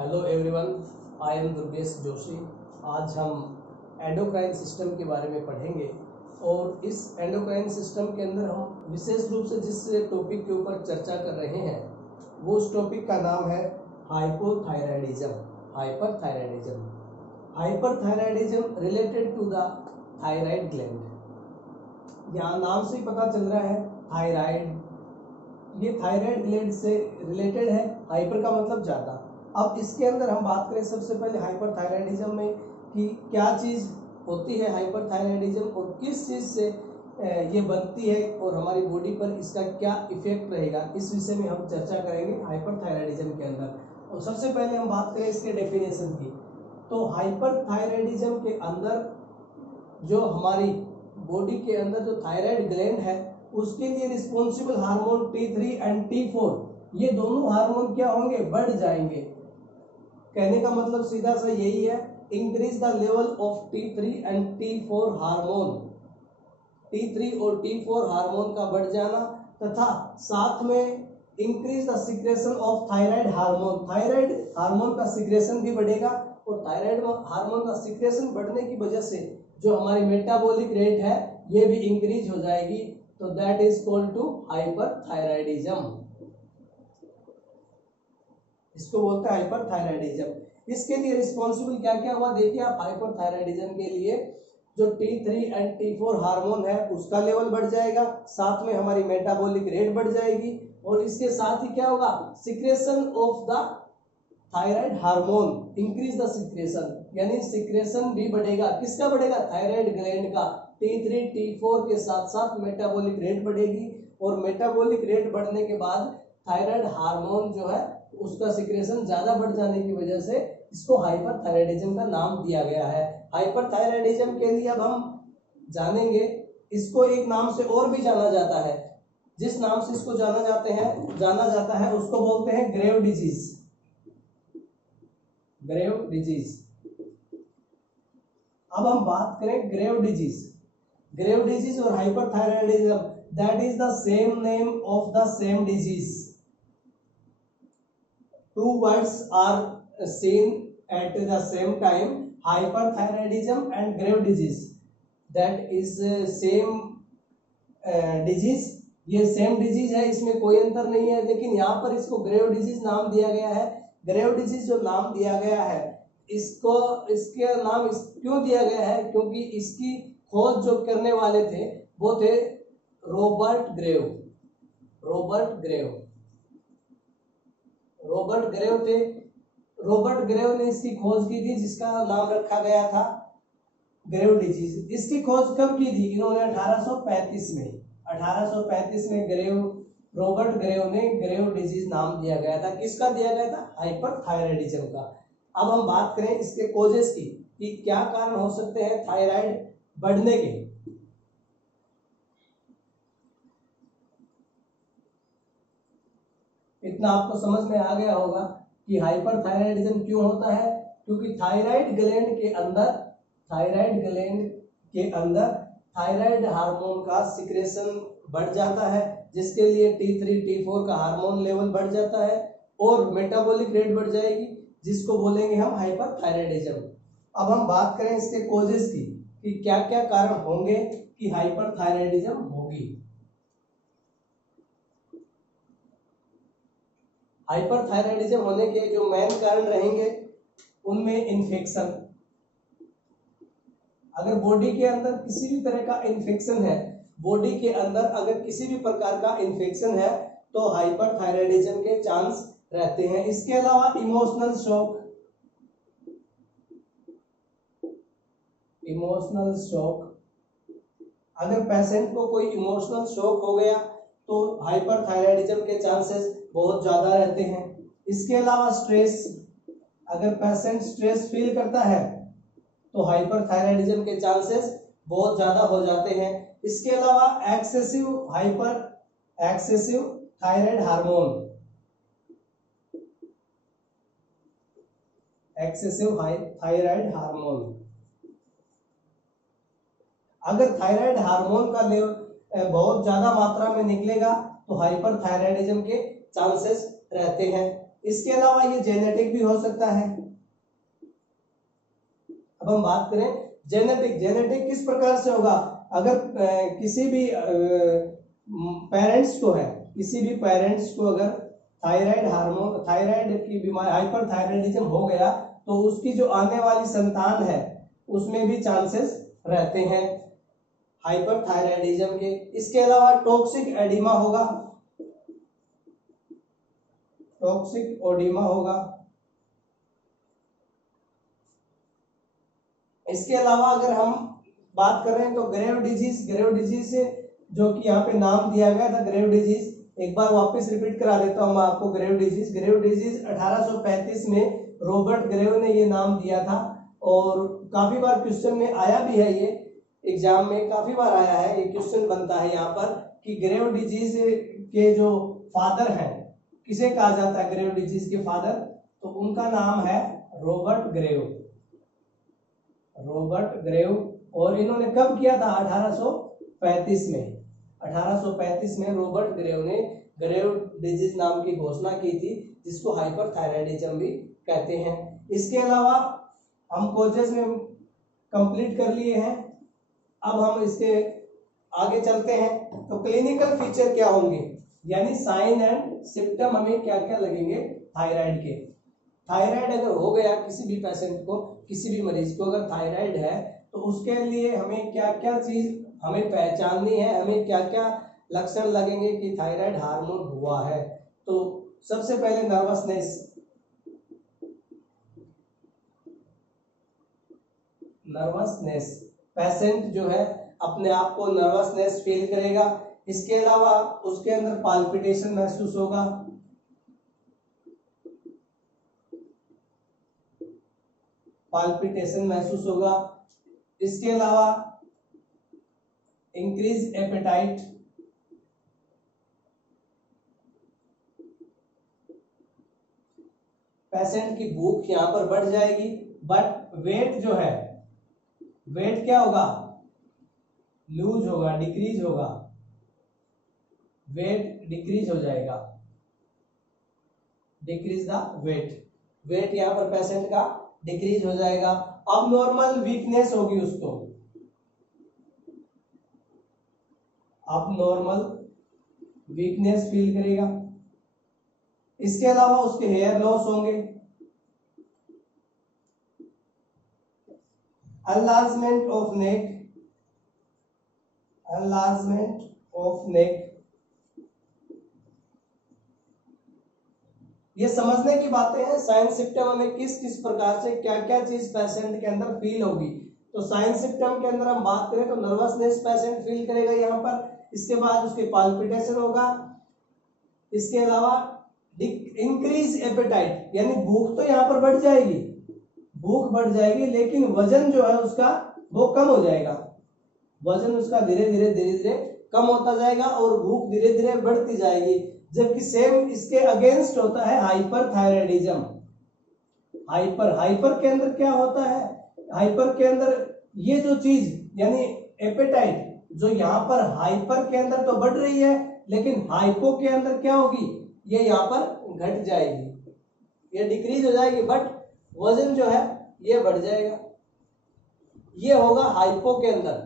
Hello everyone, I am Durgesh Joshi. आज हम endocrine system के बारे में पढ़ेंगे और इस एंडोक्राइन सिस्टम के अंदर हम विशेष रूप से जिस टॉपिक के ऊपर चर्चा कर रहे हैं वो उस टॉपिक का नाम है hypothyroidism. Hyperthyroidism hyperthyroidism related to the thyroid gland. यहाँ नाम से ही पता चल रहा है थायराइड, ये थायराइड ग्लैंड से रिलेटेड है। हाइपर का मतलब ज्यादा। अब इसके अंदर हम बात करें सबसे पहले हाइपरथायराइडिज्म में कि क्या चीज होती है हाइपरथायराइडिज्म और किस चीज से ये बनती है और हमारी बॉडी पर इसका क्या इफेक्ट रहेगा, इस विषय में हम चर्चा करेंगे हाइपरथायराइडिज्म के अंदर। और सबसे पहले हम बात करें इसके डेफिनेशन की, तो हाइपरथायराइडिज्म के अंदर जो हमारी बॉडी के अंदर जो थायराइड ग्लैंड है उसके लिए responsible hormone T3 and T4, ये दोनों हार्मोन क्या होंगे, बढ़ जाएंगे। कहने का मतलब सीधा सा यही है, increase the level of T3 and T4 hormone. T3 और T4 हार्मोन का बढ़ जाना तथा साथ में increase the secretion of thyroid hormone. Thyroid hormone का सिक्रेशन भी बढ़ेगा और थायराइड हार्मोन का सिक्रेशन बढ़ने की वजह से जो हमारी मेटाबॉलिक रेट है ये भी इंक्रीज हो जाएगी। तो that is called to hyperthyroidism. इसको बोलते हैं हाइपरथायराइडिज्म। इसके लिए रिस्पॉन्सिबल क्या क्या हुआ देखिए आप। हाइपरथायराइडिज्म के लिए जो T3 एंड T4 हार्मोन है उसका लेवल बढ़ जाएगा, साथ में हमारी मेटाबॉलिक रेट बढ़ जाएगी और इसके साथ ही क्या होगा, secretion of the thyroid hormone, increase the secretion, यानी सिक्रेशन भी बढ़ेगा। किसका बढ़ेगा, थायराइड ग्लैंड का। T3 T4 के साथ साथ मेटाबॉलिक रेट बढ़ेगी और मेटाबॉलिक रेट बढ़ने के बाद थायराइड हार्मोन जो है उसका सिक्रेशन ज्यादा बढ़ जाने की वजह से इसको हाइपरथायराइडिज्म का नाम दिया गया है। हाइपरथायराइडिज्म के लिए अब हम जानेंगे, इसको एक नाम से और भी जाना जाता है। जिस नाम से इसको जाना जाता है उसको बोलते हैं ग्रेव डिजीज। Grave disease. अब हम बात करें ग्रेव डिजीज और hyperthyroidism, that is the same name of the same disease. Two words are seen at the same time, hyperthyroidism and grave disease. That is same disease, ये same disease है, इसमें कोई अंतर नहीं है, लेकिन यहाँ पर इसको ग्रेव डिजीज नाम दिया गया है। ग्रेव डिजीज जो नाम दिया गया है इसके नाम क्यों दिया गया है, क्योंकि इसकी खोज जो करने वाले थे वो थे रॉबर्ट ग्रेव थे। रॉबर्ट ग्रेव ने इसकी खोज की थी जिसका नाम रखा गया था ग्रेव डिजीज। इसकी खोज कब की थी इन्होंने, 1835 में रॉबर्ट ग्रेव ने ग्रेव डिजीज नाम दिया गया था। किसका दिया गया था, हाइपरथायराइडिज्म का। अब हम बात करें इसके कॉजेस की कि क्या कारण हो सकते हैं थायराइड बढ़ने के। इतना आपको समझ में आ गया होगा कि हाइपरथायराइडिज्म क्यों होता है, क्योंकि थायराइड ग्लैंड के अंदर थायराइड हार्मोन का सिक्रेशन बढ़ जाता है, जिसके लिए T3 T4 का हार्मोन लेवल बढ़ जाता है और मेटाबॉलिक रेट बढ़ जाएगी, जिसको बोलेंगे हम हाइपरथायराइडिज्म। अब हम बात करें इसके कॉजेस की कि क्या क्या कारण होंगे कि हाइपरथायराइडिज्म होगी। हाइपरथायराइडिज्म होने के जो मेन कारण रहेंगे उनमें इन्फेक्शन। अगर बॉडी के अंदर किसी भी तरह का इन्फेक्शन है, बॉडी के अंदर अगर किसी भी प्रकार का इन्फेक्शन है तो हाइपरथायराइडिज्म के चांस रहते हैं। इसके अलावा इमोशनल शॉक, अगर पेशेंट को कोई इमोशनल शॉक हो गया तो हाइपरथायराइडिज्म के चांसेस बहुत ज्यादा रहते हैं। इसके अलावा स्ट्रेस, अगर पेशेंट स्ट्रेस फील करता है तो हाइपरथायराइडिज्म के चांसेस बहुत ज्यादा हो जाते हैं। इसके अलावा एक्सेसिव थायराइड हार्मोन, अगर थायराइड हार्मोन का लेवल बहुत ज्यादा मात्रा में निकलेगा तो हाइपरथायराइडिज्म के चांसेस रहते हैं। इसके अलावा ये जेनेटिक भी हो सकता है। अब हम बात करें जेनेटिक, जेनेटिक किस प्रकार से होगा? अगर किसी भी पेरेंट्स को है, किसी भी पेरेंट्स को अगर थायराइड हार्मोन, थायराइड की बीमारी, हाइपरथायराइडिज्म हो गया तो उसकी जो आने वाली संतान है उसमें भी चांसेस रहते हैं हाइपरथायराइडिज्म के। इसके अलावा टॉक्सिक एडिमा होगा, टॉक्सिक ओडिमा होगा। इसके अलावा अगर हम बात कर रहे हैं तो ग्रेव डिजीज, ग्रेव डिजीज से जो कि यहाँ पे नाम दिया गया था ग्रेव डिजीज, एक बार वापस रिपीट करा देता हूं मैं आपको। ग्रेव डिजीज, ग्रेव डिजीज 1835 में रॉबर्ट ग्रेव ने ये नाम दिया था और काफी बार क्वेश्चन में आया भी है, ये एग्जाम में काफी बार आया है, ये क्वेश्चन बनता है यहाँ पर कि ग्रेव डिजीज के जो फादर हैं किसे कहा जाता है, ग्रेव डिजीज के फादर, तो उनका नाम है रॉबर्ट ग्रेव, रॉबर्ट ग्रेव। और इन्होंने कब किया था? 1835 में, 1835 में रॉबर्ट ग्रेव ने ग्रेव डिजीज नाम की घोषणा की थी, जिसको हाइपरथायराइडिज्म भी कहते हैं। इसके अलावा हम कोजेस में कंप्लीट कर लिए हैं, अब हम इसके आगे चलते हैं। तो क्लिनिकल फीचर क्या होंगे, यानी साइन एंड सिम्टम हमें क्या क्या लगेंगे थायराइड के। थायराइड अगर हो गया किसी भी पेशेंट को, किसी भी मरीज को अगर थायराइड है तो उसके लिए हमें क्या क्या चीज हमें पहचाननी है, हमें क्या क्या लक्षण लगेंगे कि थायराइड हार्मोन हुआ है। तो सबसे पहले नर्वसनेस, नर्वसनेस, पेशेंट जो है अपने आप को नर्वसनेस फील करेगा। इसके अलावा उसके अंदर पाल्पिटेशन महसूस होगा, पाल्पिटेशन महसूस होगा। इसके अलावा इंक्रीज एपेटाइट, पेशेंट की भूख यहां पर बढ़ जाएगी, बट वेट जो है, वेट क्या होगा? लूज होगा, डिक्रीज होगा, वेट डिक्रीज हो जाएगा, डिक्रीज द वेट, वेट यहां पर पेशेंट का डिक्रीज हो जाएगा। अब नॉर्मल वीकनेस होगी उसको, अब नॉर्मल वीकनेस फील करेगा। इसके अलावा उसके हेयर लॉस होंगे, enlargement of neck, enlargement of neck. ये समझने की बातें हैं, साइन सिम्टम हमें किस किस प्रकार से क्या क्या चीज पेशेंट के अंदर फील होगी। तो साइन सिम्टम के अंदर हम बात करें तो नर्वसनेस पेशेंट फील करेगा यहाँ पर, इसके बाद उसके पाल्पिटेशन होगा, इसके अलावा इंक्रीज एपेटाइट, यानी भूख तो यहाँ पर बढ़ जाएगी, भूख बढ़ जाएगी, लेकिन वजन जो है उसका वो कम हो जाएगा, वजन उसका धीरे धीरे धीरे धीरे कम होता जाएगा और भूख धीरे धीरे बढ़ती जाएगी। जबकि सेम इसके अगेंस्ट होता है हाइपरथायराइडिज्म। हाइपर, हाइपर के अंदर क्या होता है? हाइपर के अंदर ये जो चीज यानी एपेटाइट जो यहाँ पर हाइपर के अंदर तो बढ़ रही है, लेकिन हाइपो के अंदर क्या होगी? ये यहाँ पर घट जाएगी, ये डिक्रीज हो जाएगी, बट वजन जो है ये बढ़ जाएगा। ये होगा हाइपो के अंदर।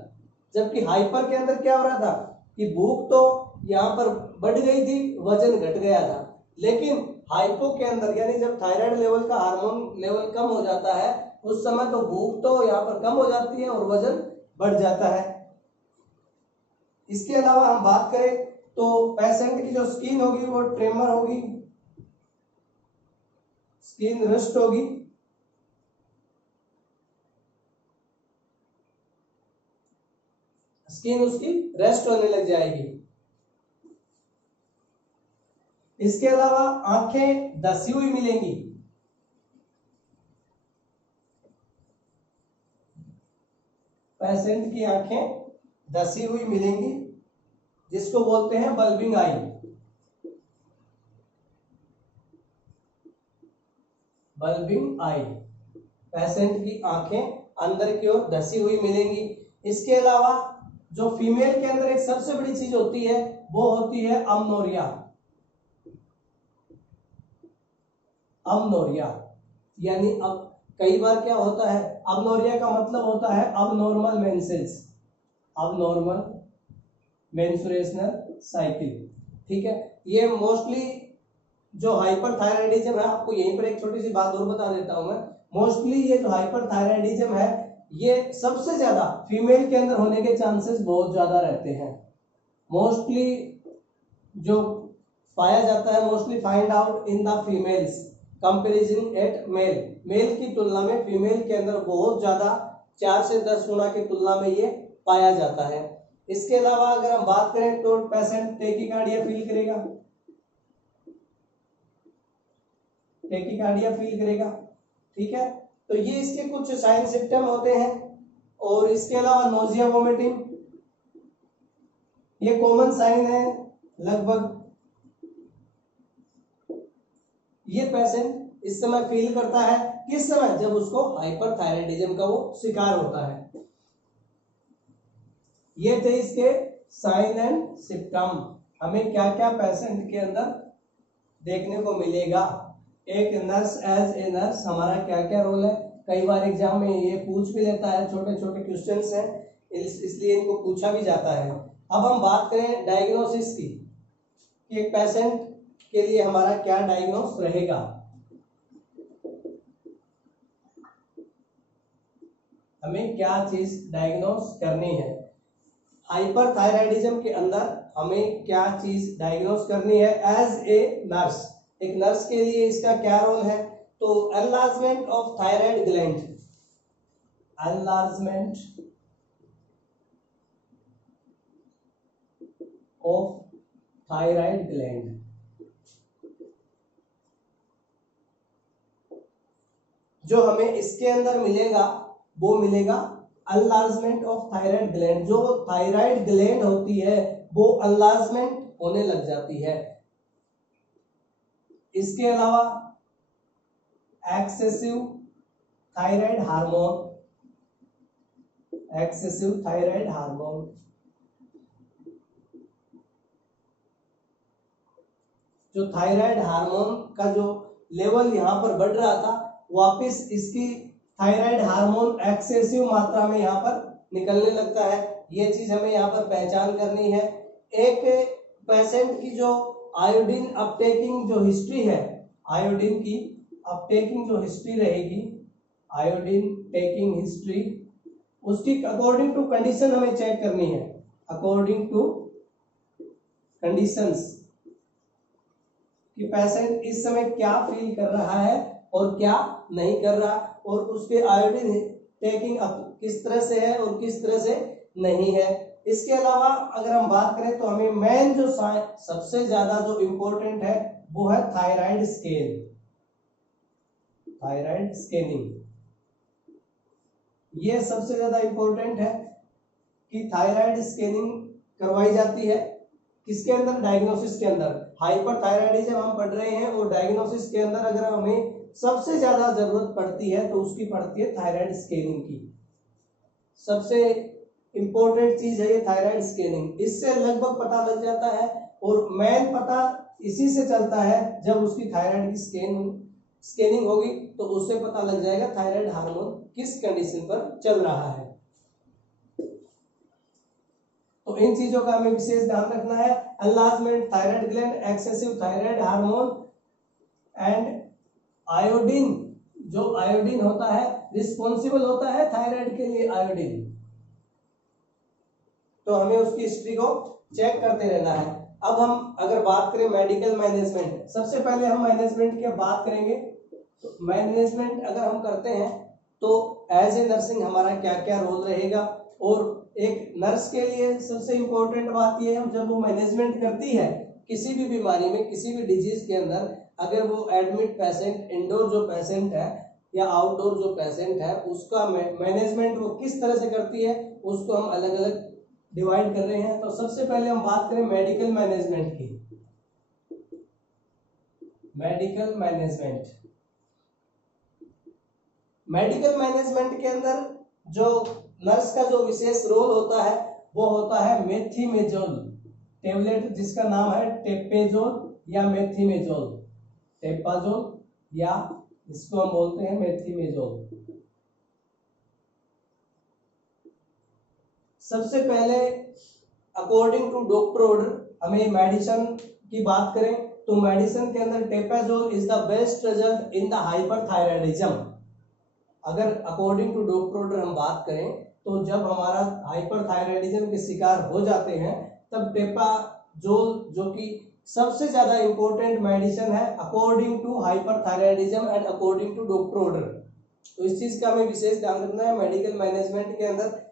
जबकि हाइपर के अंदर क्या हो रहा था कि भूख तो यहाँ पर बढ़ गई थी, वजन घट गया था, लेकिन हाइपो के अंदर यानी जब थायराइड लेवल का हार्मोन लेवल कम हो जाता है उस समय तो भूख तो यहाँ पर कम हो जाती है और वजन बढ़ जाता है। इसके अलावा हम बात करें तो पेशेंट की जो स्किन होगी वो ट्रेमर होगी, स्किन रस्ट होगी, स्किन उसकी रेस्ट होने लग जाएगी। इसके अलावा आंखें धसी हुई मिलेंगी, पेशेंट की आंखें धसी हुई मिलेंगी, जिसको बोलते हैं बल्बिंग आई, बल्बिंग आई, पेशेंट की आंखें अंदर की ओर धसी हुई मिलेंगी। इसके अलावा जो फीमेल के अंदर एक सबसे बड़ी चीज होती है वो होती है अमनोरिया, अमनोरिया, यानी अब कई बार क्या होता है, अमनोरिया का मतलब होता है अबनॉर्मल मेंसेस, अबनॉर्मल मेंस्ट्रुएशनल साइकिल। ठीक है, ये मोस्टली जो हाइपरथायराइडिज्म है, आपको यहीं पर एक छोटी सी बात और बता देता हूं मैं, मोस्टली ये जो हाइपरथायराइडिज्म है ये सबसे ज्यादा फीमेल के अंदर होने के चांसेस बहुत ज्यादा रहते हैं। मोस्टली जो पाया जाता है, mostly find out in the females comparison eight mail, mail की तुलना में फीमेल के अंदर बहुत ज्यादा 4 से 10 गुना की तुलना में ये पाया जाता है। इसके अलावा अगर हम बात करें तो पेशेंट टेकिकार्डिया फील करेगा, टेकिकार्डिया फील करेगा। ठीक है, तो ये इसके कुछ साइन सिम्टम होते हैं। और इसके अलावा नोजिया वोमिटिंग, ये कॉमन साइन है लगभग, ये पेशेंट इस समय फील करता है। किस समय? जब उसको हाइपरथायराइडिज्म का वो शिकार होता है। ये थे इसके साइन एंड सिम्टम। हमें क्या क्या पेशेंट के अंदर देखने को मिलेगा। एक नर्स, एज ए नर्स हमारा क्या क्या रोल है, कई बार एग्जाम में ये पूछ भी लेता है, छोटे छोटे क्वेश्चंस हैं, इसलिए इनको पूछा भी जाता है। अब हम बात करें डायग्नोसिस की, कि एक पेशेंट के लिए हमारा क्या डायग्नोस रहेगा। हमें क्या चीज डायग्नोस करनी है हाइपरथायराइडिज्म के अंदर, हमें क्या चीज डायग्नोस करनी है एज ए नर्स। एक नर्स के लिए इसका क्या रोल है, तो enlargement of thyroid gland, enlargement of thyroid gland. जो हमें इसके अंदर मिलेगा वो मिलेगा एनलार्जमेंट ऑफ थायराइड ग्लैंड। जो थायराइड ग्लैंड होती है वो एनलार्जमेंट होने लग जाती है। इसके अलावा excessive thyroid hormone, excessive thyroid hormone, जो थायराइड हार्मोन का जो लेवल यहां पर बढ़ रहा था, वापस इसकी थायराइड हार्मोन एक्सेसिव मात्रा में यहां पर निकलने लगता है। ये चीज हमें यहां पर पहचान करनी है। एक पेशेंट की जो आयोडीन अपटेकिंग जो हिस्ट्री है, आयोडीन की अपटेकिंग जो हिस्ट्री रहेगी, आयोडीन टेकिंग हिस्ट्री, उसकी अकॉर्डिंग टू कंडीशन हमें चेक करनी है, अकॉर्डिंग टू कंडीशंस, कि पेशेंट इस समय क्या फील कर रहा है और क्या नहीं कर रहा, और उसके आयोडीन टेकिंग किस तरह से है और किस तरह से नहीं है। इसके अलावा अगर हम बात करें तो हमें मेन जो सबसे ज्यादा जो इंपॉर्टेंट है वो है थायराइड स्केल, थायराइड स्कैनिंग। ये सबसे ज्यादा इंपॉर्टेंट है कि थायराइड स्कैनिंग करवाई जाती है। किसके अंदर? डायग्नोसिस के अंदर। हाइपरथायराइडिज्म हम पढ़ रहे हैं और डायग्नोसिस के अंदर अगर हमें सबसे ज्यादा जरूरत पड़ती है तो उसकी पड़ती है थायराइड स्कैनिंग की। सबसे इंपॉर्टेंट चीज है ये थायराइड स्कैनिंग। इससे लगभग पता लग जाता है, और मेन पता इसी से चलता है जब उसकी थायराइड की स्कैनिंग होगी तो उससे पता लग जाएगा थायराइड हार्मोन किस कंडीशन पर चल रहा है। तो इन चीजों का हमें विशेष ध्यान रखना है। Enlargement thyroid gland, excessive thyroid hormone and iodine. जो आयोडीन होता है रिस्पॉन्सिबल होता है थायराइड के लिए, आयोडीन, तो हमें उसकी हिस्ट्री को चेक करते रहना है। अब हम अगर बात करें मेडिकल मैनेजमेंट, सबसे पहले हम मैनेजमेंट की बात करेंगे। तो मैनेजमेंट अगर हम करते हैं तो एज ए नर्सिंग हमारा क्या क्या रोल रहेगा, और एक नर्स के लिए सबसे इंपॉर्टेंट बात यह है जब वो मैनेजमेंट करती है किसी भी बीमारी में, किसी भी डिजीज के अंदर, अगर वो एडमिट पेशेंट, इंडोर जो पेशेंट है या आउटडोर जो पेशेंट है, उसका मैनेजमेंट वो किस तरह से करती है, उसको हम अलग अलग डिवाइड कर रहे हैं। तो सबसे पहले हम बात करें मेडिकल मैनेजमेंट की। मेडिकल मैनेजमेंट, मेडिकल मैनेजमेंट के अंदर जो नर्स का जो विशेष रोल होता है वो होता है मेथिमेजोल टेबलेट, जिसका नाम है टेपेजोल या मेथिमेजोल, टेपाजोल या इसको हम बोलते हैं मेट्रिमेजोल। सबसे पहले अकॉर्डिंग टू डॉक्टर ऑर्डर हमें मेडिसिन की बात करें तो मेडिसिन के अंदर Tapazole is the best result in the hyperthyroidism. अगर अकॉर्डिंग टू डॉक्टर ऑर्डर हम बात करें तो जब हमारा हाइपरथायराइडिज्म के शिकार हो जाते हैं तब टेपाजोल जो कि सबसे ज्यादा इंपॉर्टेंट मेडिसिन है according to hyperthyroidism and according to doctor order. तो इस चीज का हमें विशेष ध्यान रखना है। मेडिकल मैनेजमेंट के अंदर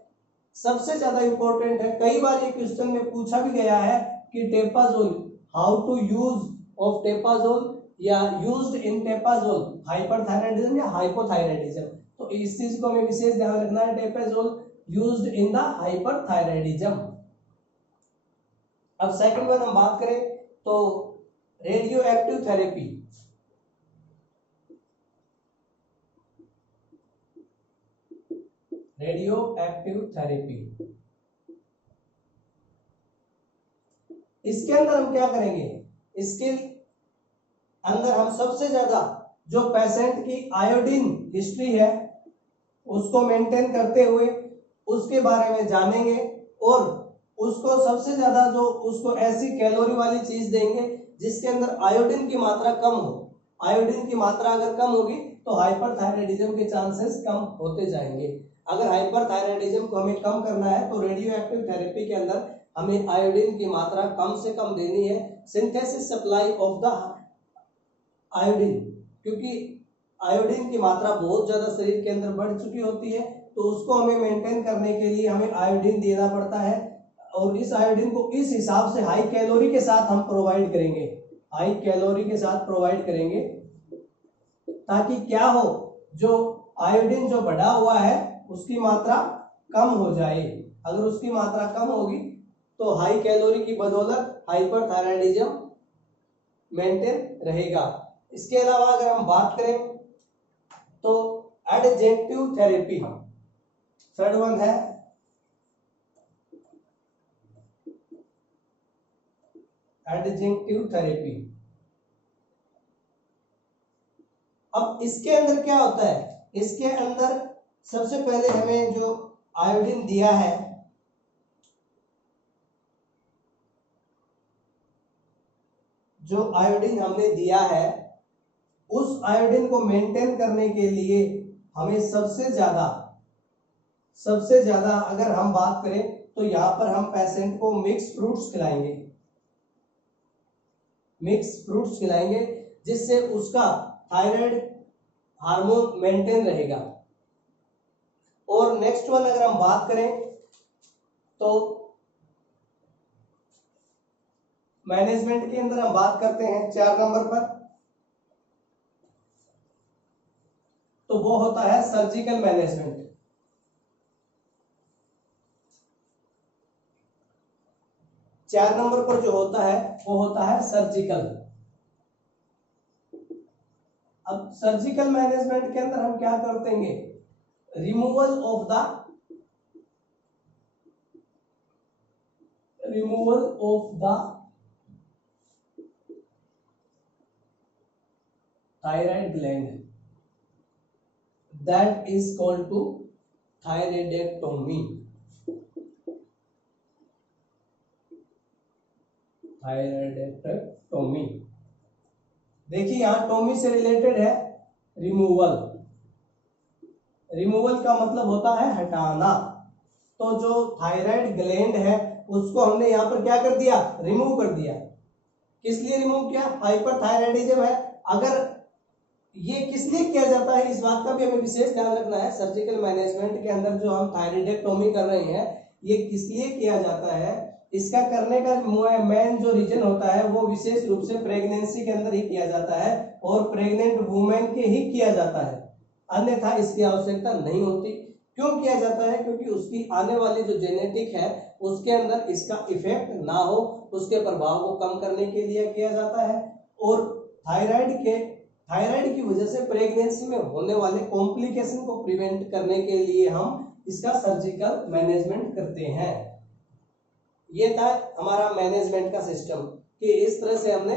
सबसे ज्यादा इंपॉर्टेंट है। कई बार ये क्वेश्चन में पूछा भी गया है कि टेपाजोल, हाउ टू यूज ऑफ टेपाजोल या यूज्ड इन टेपाजोल हाइपरथायराइडिज्म या हाइपोथायराइडिज्म। तो इस चीज को हमें विशेष ध्यान रखना है। टेपाजोल यूज्ड इन द हाइपरथायराइडिज्म। अब सेकंड वन हम बात करें तो radio active therapy. Radio active therapy, इसके अंदर हम क्या करेंगे, इसके अंदर हम सबसे ज्यादा जो पेशेंट की आयोडीन हिस्ट्री है उसको मेंटेन करते हुए उसके बारे में जानेंगे और उसको सबसे ज्यादा जो उसको ऐसी कैलोरी वाली चीज देंगे जिसके अंदर आयोडीन की मात्रा कम हो। आयोडीन की मात्रा अगर कम होगी तो हाइपरथायराइडिज्म के चांसेस कम होते जाएंगे। अगर हाइपरथायराइडिज्म को हमें कम करना है तो रेडियो एक्टिव थेरेपी के अंदर हमें आयोडीन की मात्रा कम से कम देनी है। Synthesis supply of the iodine, क्योंकि आयोडीन की मात्रा बहुत ज्यादा शरीर के अंदर बढ़ चुकी होती है तो उसको हमें मेंटेन करने के लिए हमें आयोडीन देना पड़ता है और इस आयोडीन को इस हिसाब से हाई कैलोरी के साथ हम प्रोवाइड करेंगे, हाई कैलोरी के साथ प्रोवाइड करेंगे ताकि क्या हो, जो आयोडीन जो बढ़ा हुआ है उसकी मात्रा कम हो जाए। अगर उसकी मात्रा कम होगी तो हाई कैलोरी की बदौलत हाइपरथायराइडिज्म मेंटेन रहेगा। इसके अलावा अगर हम बात करें तो एडजेक्टिव थेरेपी, थर्ड वन है एडजेक्टिव थेरेपी। अब इसके अंदर क्या होता है, इसके अंदर सबसे पहले हमें जो आयोडीन दिया है, जो आयोडीन हमने दिया है उस आयोडीन को मेंटेन करने के लिए हमें सबसे ज्यादा अगर हम बात करें तो यहां पर हम पेशेंट को मिक्स फ्रूट्स खिलाएंगे, मिक्स फ्रूट्स खिलाएंगे जिससे उसका थायराइड हार्मोन मेंटेन रहेगा। और नेक्स्ट वन अगर हम बात करें तो मैनेजमेंट के अंदर हम बात करते हैं 4 नंबर पर, तो वो होता है सर्जिकल मैनेजमेंट। चार नंबर पर जो होता है वो होता है सर्जिकल। अब सर्जिकल मैनेजमेंट के अंदर हम क्या करते हैं, removal of the thyroid gland, that is called to thyroidectomy। थायराइडेक्टोमी, देखिए यहां टोमी से रिलेटेड है रिमूवल। रिमूवल का मतलब होता है हटाना। तो जो थायराइड ग्लैंड है उसको हमने यहां पर क्या कर दिया, रिमूव कर दिया। किस लिए रिमूव किया, हाइपरथायराइडिज्म है। अगर ये किस लिए किया जाता है इस बात का भी हमें विशेष ध्यान रखना है। सर्जिकल मैनेजमेंट के अंदर जो हम थायराइडेक्टोमी कर रहे हैं ये किस लिए किया जाता है, इसका करने का मेन जो रीजन होता है वो विशेष रूप से प्रेगनेंसी के अंदर ही किया जाता है और प्रेग्नेंट वुमेन के ही किया जाता है, अन्यथा इसकी आवश्यकता नहीं होती। क्यों किया जाता है, क्योंकि उसकी आने वाली जो जेनेटिक है उसके अंदर इसका इफेक्ट ना हो, उसके प्रभाव को कम करने के लिए किया जाता है। और थायराइड की वजह से प्रेगनेंसी में होने वाले कॉम्प्लिकेशन को प्रिवेंट करने के लिए हम इसका सर्जिकल मैनेजमेंट करते हैं। ये था हमारा मैनेजमेंट का सिस्टम कि इस तरह से हमने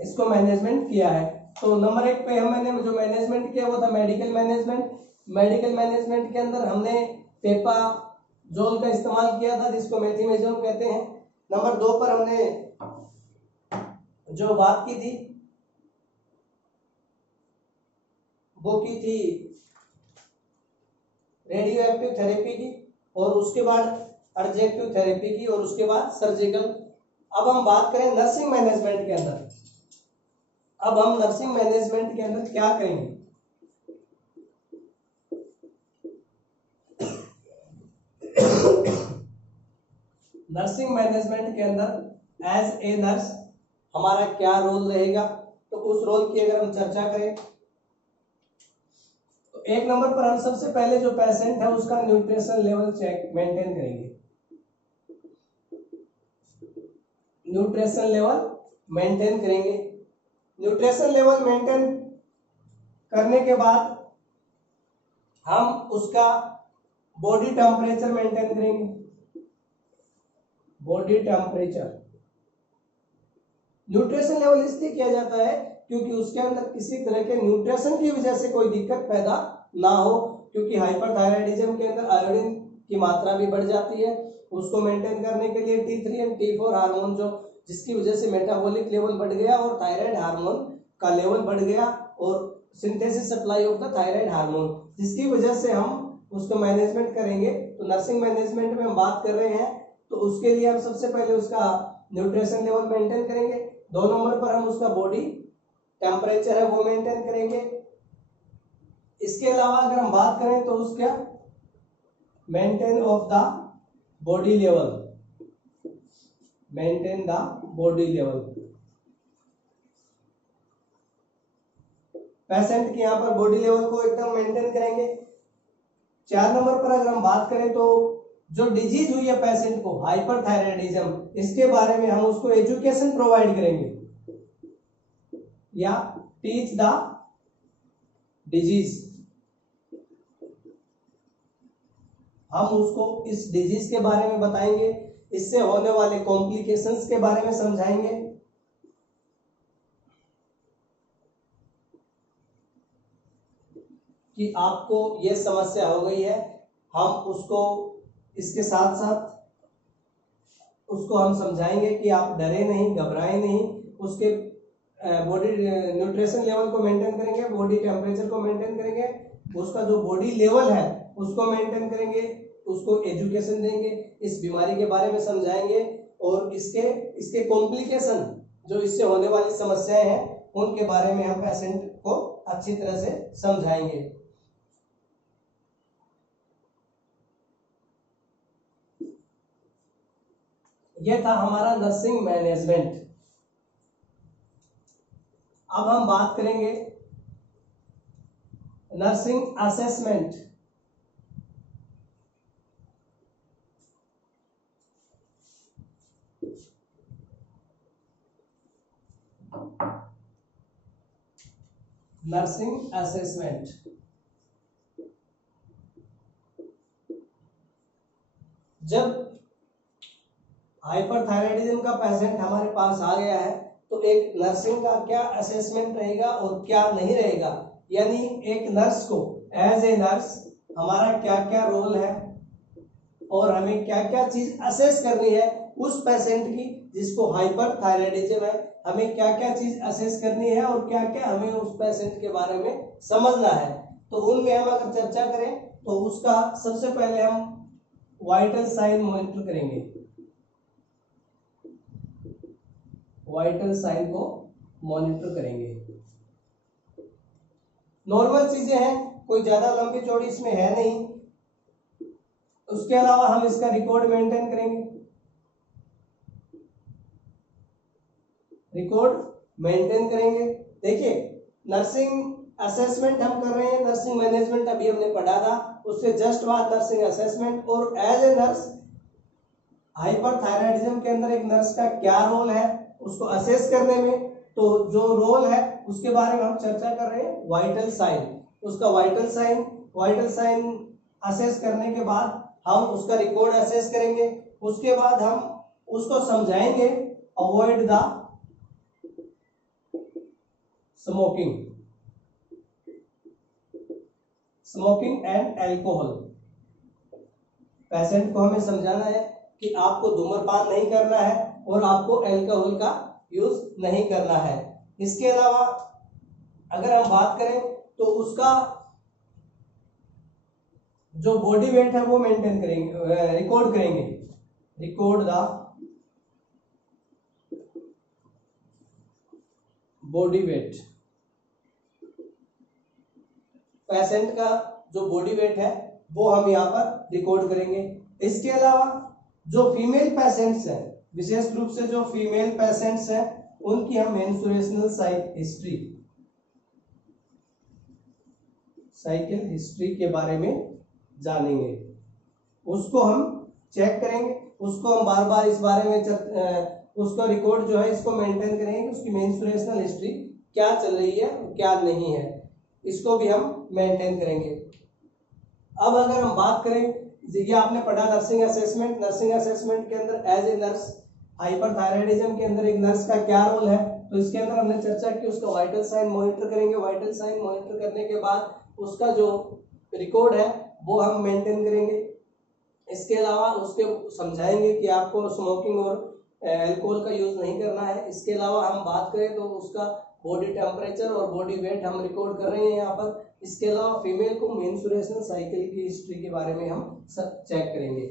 इसको मैनेजमेंट किया है। तो नंबर 1 पे मैंने जो मैनेजमेंट किया वो था मेडिकल मैनेजमेंट। मेडिकल मैनेजमेंट के अंदर हमने पेपाजोल का इस्तेमाल किया था जिसको मेथिमेजोल कहते हैं। नंबर 2 पर हमने जो बात की थी वो की थी रेडियो एक्टिव थेरेपी की, और उसके बाद अर्जेक्टिव थेरेपी की, और उसके बाद सर्जिकल। अब हम बात करें नर्सिंग मैनेजमेंट के अंदर। अब हम नर्सिंग मैनेजमेंट के अंदर क्या करेंगे? नर्सिंग मैनेजमेंट के अंदर एज ए नर्स हमारा क्या रोल रहेगा, तो उस रोल की अगर हम चर्चा करें तो 1 नंबर पर हम सबसे पहले जो पेशेंट है उसका न्यूट्रिशन लेवल चेक मेंटेन करेंगे। न्यूट्रिशन लेवल मेंटेन करेंगे। न्यूट्रिशन लेवल मेंटेन करने के बाद हम उसका बॉडी टेम्परेचर मेंटेन करेंगे। बॉडी टेम्परेचर न्यूट्रिशन लेवल इसलिए किया जाता है क्योंकि उसके अंदर किसी तरह के न्यूट्रिशन की वजह से कोई दिक्कत पैदा ना हो, क्योंकि हाइपरथायराइडिज्म के अंदर आयोडीन की मात्रा भी बढ़ जाती है। उसको मेंटेन करने के लिए T3 एंड T4 हार्मोन जो जिसकी वजह से मेटाबॉलिक लेवल बढ़ गया और थायराइड हार्मोन का लेवल बढ़ गया, और synthesis supply of the thyroid hormone, जिसकी वजह से हम उसको मैनेजमेंट करेंगे। तो नर्सिंग मैनेजमेंट में हम बात कर रहे हैं तो उसके लिए हम सबसे पहले उसका न्यूट्रिशन लेवल मेंटेन करेंगे। 2 नंबर पर हम उसका बॉडी टेम्परेचर है वो मेंटेन करेंगे। इसके अलावा अगर हम बात करें तो उसका maintain of the body level, maintain the body level. Patient के यहाँ पर बॉडी लेवल को एकदम मेंटेन करेंगे। 4 नंबर पर अगर हम बात करें तो जो डिजीज हुई है पेशेंट को हाइपरथायराइडिज्म, इसके बारे में हम उसको एजुकेशन प्रोवाइड करेंगे या टीच द डिजीज। हम उसको इस डिजीज के बारे में बताएंगे, इससे होने वाले कॉम्प्लिकेशंस के बारे में समझाएंगे। कि आपको यह समस्या हो गई है, हम उसको इसके साथ साथ उसको हम समझाएंगे कि आप डरे नहीं, घबराए नहीं। उसके बॉडी न्यूट्रिशन लेवल को मेंटेन करेंगे, बॉडी टेम्परेचर को मेंटेन करेंगे, उसका जो बॉडी लेवल है उसको मेंटेन करेंगे, उसको एजुकेशन देंगे, इस बीमारी के बारे में समझाएंगे, और इसके कॉम्प्लिकेशन जो इससे होने वाली समस्याएं हैं उनके बारे में हम पेशेंट को अच्छी तरह से समझाएंगे। यह था हमारा नर्सिंग मैनेजमेंट। अब हम बात करेंगे नर्सिंग असेसमेंट। नर्सिंग असेसमेंट जब हाइपरथायराइडिज्म का पेशेंट हमारे पास आ गया है तो एक नर्सिंग का क्या असेसमेंट रहेगा और क्या नहीं रहेगा, यानी एक नर्स को एज ए नर्स हमारा क्या क्या रोल है और हमें क्या क्या चीज असेस करनी है उस पेशेंट की जिसको हाइपरथायराइडिज्म है। हमें क्या क्या चीज असेस करनी है और क्या क्या हमें उस पेशेंट के बारे में समझना है। तो उनमें हम अगर चर्चा करें तो उसका सबसे पहले हम वाइटल साइन मॉनिटर करेंगे। वाइटल साइन को मॉनिटर करेंगे। नॉर्मल चीजें हैं, कोई ज्यादा लंबी चौड़ी इसमें है नहीं। उसके अलावा हम इसका रिकॉर्ड मेंटेन करेंगे। रिकॉर्ड मेंटेन करेंगे। देखिए, नर्सिंग असेसमेंट हम कर रहे हैं, नर्सिंग मैनेजमेंट अभी हमने पढ़ा था, उससे जस्ट बाद नर्सिंग असेसमेंट। और एज ए नर्स हाइपरथायराइडिज्म के अंदर एक नर्स का क्या रोल है उसको असेस करने में, तो जो रोल है उसके बारे में हम चर्चा कर रहे हैं। वाइटल साइन, उसका वाइटल साइन असेस करने के बाद हम उसका रिकॉर्ड असेस करेंगे। उसके बाद हम उसको समझाएंगे avoid the smoking, smoking and alcohol. Patient को हमें समझाना है कि आपको धूम्रपान नहीं करना है और आपको अल्कोहल का यूज नहीं करना है। इसके अलावा अगर हम बात करें तो उसका जो बॉडी वेट है वो मेंटेन करेंगे, रिकॉर्ड करेंगे, record the body weight. Patient का जो बॉडी वेट है वो हम यहाँ पर रिकॉर्ड करेंगे। इसके अलावा जो फीमेल पेशेंट्स हैं, विशेष रूप से जो फीमेल पेशेंट्स हैं, उनकी हम मेंस्ट्रुएशनल साइकिल हिस्ट्री के बारे में जानेंगे। उसको हम चेक करेंगे, उसको हम बार बार इस बारे में उसका रिकॉर्ड जो है इसको मेंटेन करेंगे, उसकी मेंस्ट्रुएशनल हिस्ट्री क्या चल रही है क्या नहीं है, इसको भी हम मेंटेन करेंगे। अब अगर हम बात करें, ये आपने पढ़ा नर्सिंग असेसमेंट। नर्सिंग असेसमेंट के अंदर एज ए नर्स हाइपरथायराइडिज्म के अंदर एक नर्स का क्या रोल है, तो इसके अंदर हमने चर्चा की उसका वाइटल साइन मॉनिटर करेंगे। वाइटल साइन मॉनिटर करने के बाद उसका जो रिकॉर्ड है वो हम मेंटेन करेंगे। इसके अलावा उसके समझाएंगे कि आपको स्मोकिंग और अल्कोहल का यूज नहीं करना है। इसके अलावा हम बात करें तो उसका बॉडी टेम्परेचर और बॉडी वेट हम रिकॉर्ड कर रहे हैं यहाँ पर। इसके अलावा फीमेल को मेंस्ट्रुएशनल साइकिल की हिस्ट्री के बारे में हम सब चेक करेंगे।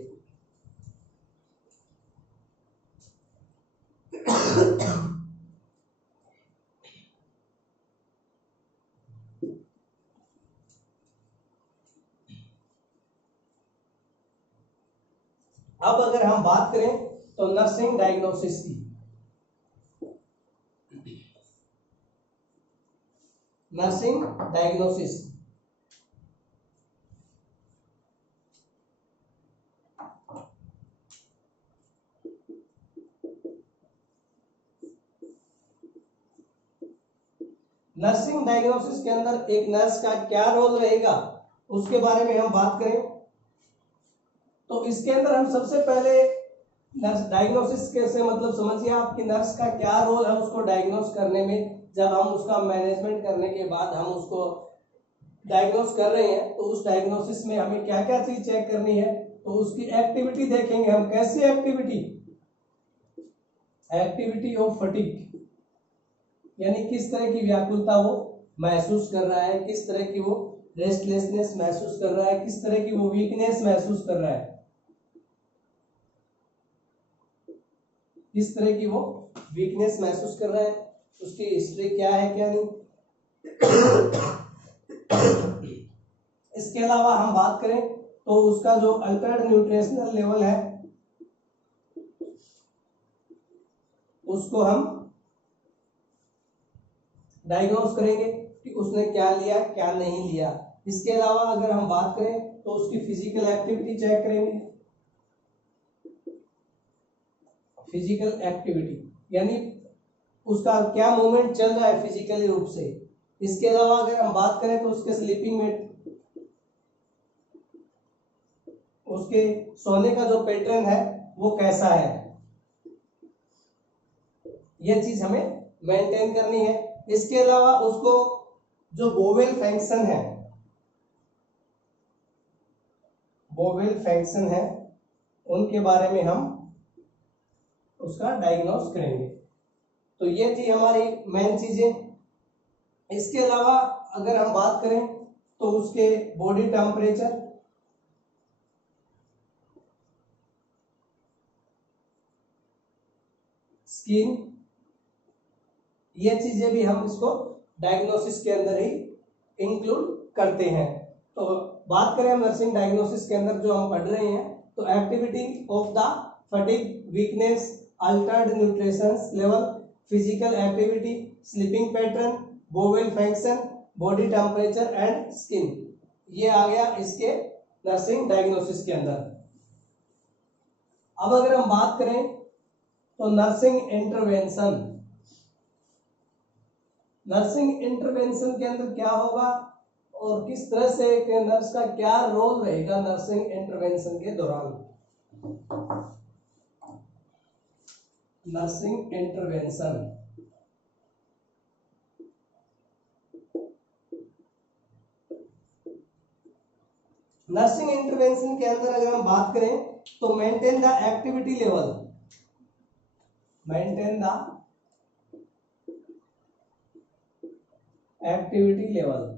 अब अगर हम बात करें तो नर्सिंग डायग्नोसिस की, नर्सिंग डायग्नोसिस नर्सिंग डायग्नोसिस के अंदर एक नर्स का क्या रोल रहेगा उसके बारे में हम बात करें तो इसके अंदर हम सबसे पहले नर्स डायग्नोसिस कैसे मतलब समझिए आपकी नर्स का क्या रोल है उसको डायग्नोस करने में। जब हम उसका मैनेजमेंट करने के बाद हम उसको डायग्नोस कर रहे हैं तो उस डायग्नोसिस में हमें क्या क्या चीज चेक करनी है, तो उसकी एक्टिविटी देखेंगे हम। कैसी एक्टिविटी? एक्टिविटी ऑफ फटीग, यानी किस तरह की व्याकुलता वो महसूस कर रहा है, किस तरह की वो रेस्टलेसनेस महसूस कर रहा है, किस तरह की वो वीकनेस महसूस कर रहा है, किस तरह की वो वीकनेस महसूस कर रहा है, उसकी हिस्ट्री क्या है क्या नहीं। इसके अलावा हम बात करें तो उसका जो अल्टर्ड न्यूट्रिशनल लेवल है उसको हम डायग्नोस करेंगे कि उसने क्या लिया क्या नहीं लिया। इसके अलावा अगर हम बात करें तो उसकी फिजिकल एक्टिविटी चेक करेंगे। फिजिकल एक्टिविटी यानी उसका क्या मूवमेंट चल रहा है फिजिकली रूप से। इसके अलावा अगर हम बात करें तो उसके स्लीपिंग में उसके सोने का जो पैटर्न है वो कैसा है, यह चीज हमें मेंटेन करनी है। इसके अलावा उसको जो बोवेल फंक्शन है, बोवेल फंक्शन है उनके बारे में हम उसका डायग्नोस करेंगे। तो ये थी हमारी मेन चीजें। इसके अलावा अगर हम बात करें तो उसके बॉडी टेम्परेचर, स्किन, ये चीजें भी हम इसको डायग्नोसिस के अंदर ही इंक्लूड करते हैं। तो बात करें हम नर्सिंग डायग्नोसिस के अंदर जो हम पढ़ रहे हैं तो activity of the fatigue, weakness, Altered nutrition level, physical activity, sleeping pattern, bowel function, body temperature and skin, ये आ गया इसके नर्सिंग डायग्नोसिस के अंदर। अब अगर हम बात करें तो नर्सिंग इंटरवेंशन, नर्सिंग इंटरवेंशन के अंदर क्या होगा और किस तरह से एक नर्स का क्या रोल रहेगा नर्सिंग इंटरवेंशन के दौरान। नर्सिंग इंटरवेंशन नर्सिंग इंटरवेंशन के अंदर अगर हम बात करें तो maintain the activity level, maintain the activity level,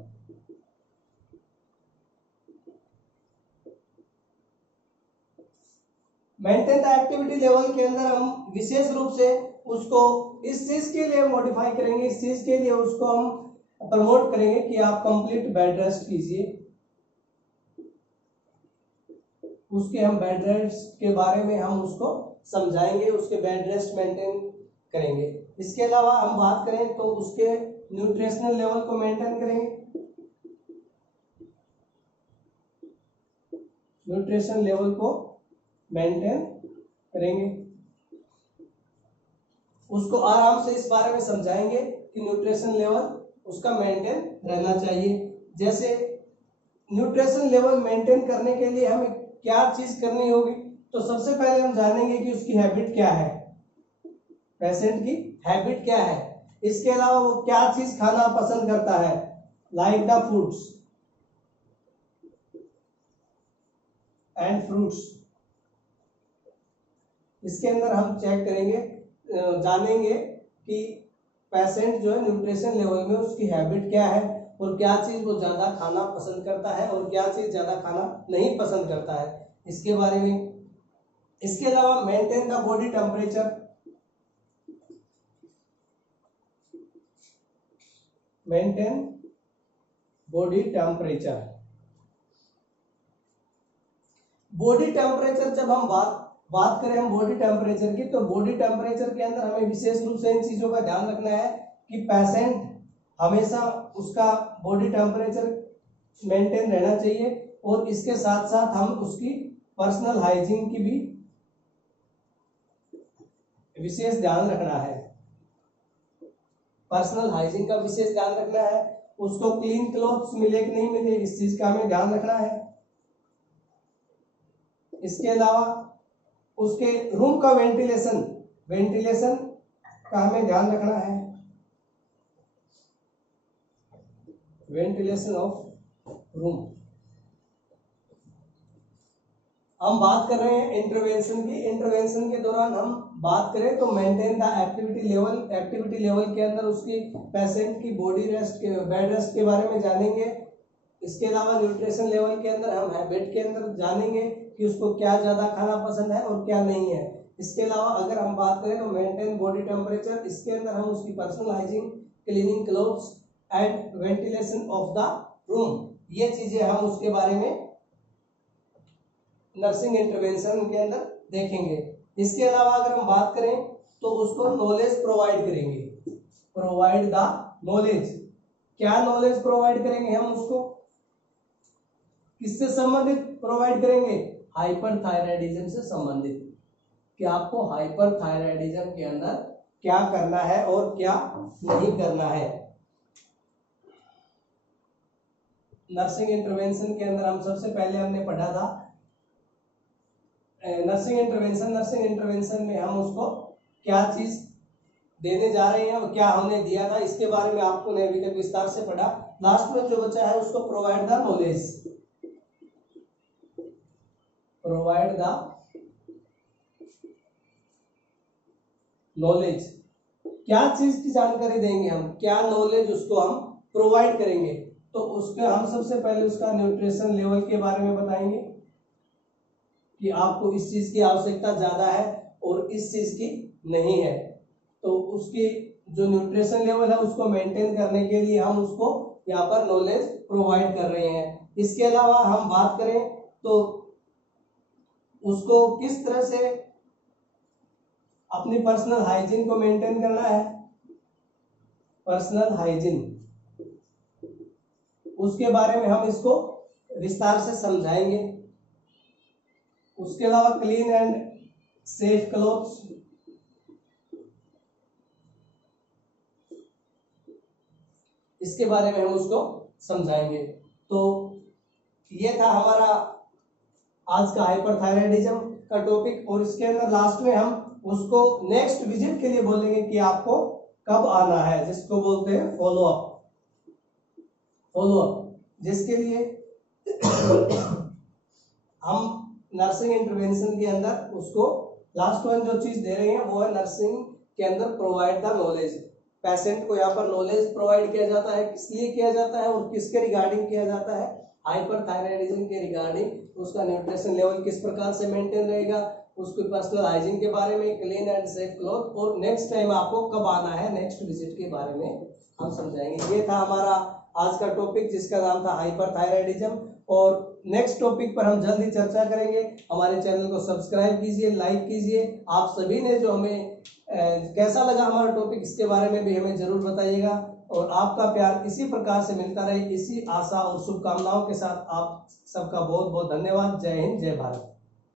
maintain the activity level के अंदर हम विशेष रूप से उसको इस चीज के लिए मॉडिफाई करेंगे, इस चीज के लिए उसको हम प्रमोट करेंगे कि आप कंप्लीट बेड रेस्ट कीजिए, उसके हम बेड रेस्ट के बारे में हम उसको समझाएंगे, उसके बेड रेस्ट मेंटेन करेंगे। इसके अलावा हम बात करें तो उसके न्यूट्रिशनल लेवल को मेंटेन करेंगे, न्यूट्रिशन लेवल को मेंटेन करेंगे, उसको आराम से इस बारे में समझाएंगे कि न्यूट्रिशन लेवल उसका मेंटेन रहना चाहिए। जैसे न्यूट्रिशन लेवल मेंटेन करने के लिए हमें क्या चीज करनी होगी, तो सबसे पहले हम जानेंगे कि उसकी हैबिट क्या है, पेशेंट की हैबिट क्या है। इसके अलावा वो क्या चीज खाना पसंद करता है, like the foods and fruits. इसके अंदर हम चेक करेंगे, जानेंगे कि पेशेंट जो है न्यूट्रिशन लेवल में उसकी हैबिट क्या है और क्या चीज वो ज्यादा खाना पसंद करता है और क्या चीज ज्यादा खाना नहीं पसंद करता है, इसके बारे में। इसके अलावा maintain the body temperature, maintain body temperature. Body temperature जब हम बात करें हम बॉडी टेम्परेचर की, तो बॉडी टेम्परेचर के अंदर हमें विशेष रूप से इन चीजों का ध्यान रखना है कि पेशेंट हमेशा उसका बॉडी टेम्परेचर मेंटेन रहना चाहिए और इसके साथ साथ हम उसकी पर्सनल हाइजीन की भी विशेष ध्यान रखना है, पर्सनल हाइजीन का विशेष ध्यान रखना है। उसको क्लीन क्लॉथ्स मिले कि नहीं मिले, इस चीज का हमें ध्यान रखना है। इसके अलावा उसके रूम का वेंटिलेशन का हमें ध्यान रखना है, वेंटिलेशन ऑफ रूम। हम बात कर रहे हैं इंटरवेंशन की। इंटरवेंशन के दौरान हम बात करें तो मेंटेन द एक्टिविटी लेवल के अंदर उसकी पेशेंट की बॉडी रेस्ट के बेड रेस्ट के बारे में जानेंगे। इसके अलावा न्यूट्रिशन लेवल के अंदर हम हैबिट के अंदर जानेंगे कि उसको क्या ज्यादा खाना पसंद है और क्या नहीं है। इसके अलावा अगर हम बात करें तो मेंटेन बॉडी टेम्परेचर, इसके अंदर हम उसकी personal hygiene, cleaning clothes and ventilation of the room, ये चीजें हम उसके बारे में नर्सिंग इंटरवेंशन के अंदर देखेंगे। इसके अलावा अगर हम बात करें तो उसको नॉलेज प्रोवाइड करेंगे, प्रोवाइड द नॉलेज। क्या नॉलेज प्रोवाइड करेंगे हम उसको, किससे संबंधित प्रोवाइड करेंगे, हाइपरथायराइडिज्म से संबंधित, कि आपको हाइपरथायराइडिज्म के अंदर क्या करना है और क्या नहीं करना है। नर्सिंग इंटरवेंशन के अंदर हम सबसे पहले हमने पढ़ा था नर्सिंग इंटरवेंशन में हम उसको क्या चीज देने जा रहे हैं और क्या हमने दिया था, इसके बारे में आपको ने अभी तक विस्तार से पढ़ा। लास्ट में जो बचा है उसको provide the knowledge, provide the knowledge. क्या चीज की जानकारी देंगे हम, क्या नॉलेज उसको हम प्रोवाइड करेंगे, तो उसके हम सबसे पहले उसका न्यूट्रिशन लेवल के बारे में बताएंगे कि आपको इस चीज की आवश्यकता ज्यादा है और इस चीज की नहीं है। तो उसकी जो न्यूट्रिशन लेवल है उसको मेंटेन करने के लिए हम उसको यहाँ पर नॉलेज प्रोवाइड कर रहे हैं। इसके अलावा हम बात करें तो उसको किस तरह से अपनी पर्सनल हाइजीन को मेंटेन करना है, पर्सनल हाइजीन, उसके बारे में हम इसको विस्तार से समझाएंगे। उसके अलावा क्लीन एंड सेफ क्लोथ्स, इसके बारे में हम उसको समझाएंगे। तो ये था हमारा आज का हाइपरथायराइडिज्म का टॉपिक, और इसके अंदर लास्ट में हम उसको नेक्स्ट विजिट के लिए बोलेंगे कि आपको कब आना है, जिसको बोलते हैं फॉलो अप, जिसके लिए हम नर्सिंग इंटरवेंशन के अंदर उसको लास्ट वन जो चीज दे रहे हैं वो है नर्सिंग के अंदर प्रोवाइड द नॉलेज। पेशेंट को यहाँ पर नॉलेज प्रोवाइड किया जाता है, किस लिए किया जाता है और किसके रिगार्डिंग किया जाता है, हाइपरथायराइडिज्म के रिगार्डिंग उसका न्यूट्रिशन लेवल किस प्रकार से मेंटेन रहेगा, उसके पर्सनल हाइजीन के बारे में, क्लीन एंड सेफ क्लॉथ, और नेक्स्ट टाइम आपको कब आना है नेक्स्ट विजिट के बारे में हम समझाएंगे। ये था हमारा आज का टॉपिक जिसका नाम था हाइपरथायराइडिज्म, और नेक्स्ट टॉपिक पर हम जल्दी चर्चा करेंगे। हमारे चैनल को सब्सक्राइब कीजिए, लाइक कीजिए। आप सभी ने जो हमें कैसा लगा हमारा टॉपिक इसके बारे में भी हमें जरूर बताइएगा, और आपका प्यार इसी प्रकार से मिलता रहे, इसी आशा और शुभकामनाओं के साथ आप सबका बहुत बहुत धन्यवाद। जय हिंद, जय भारत।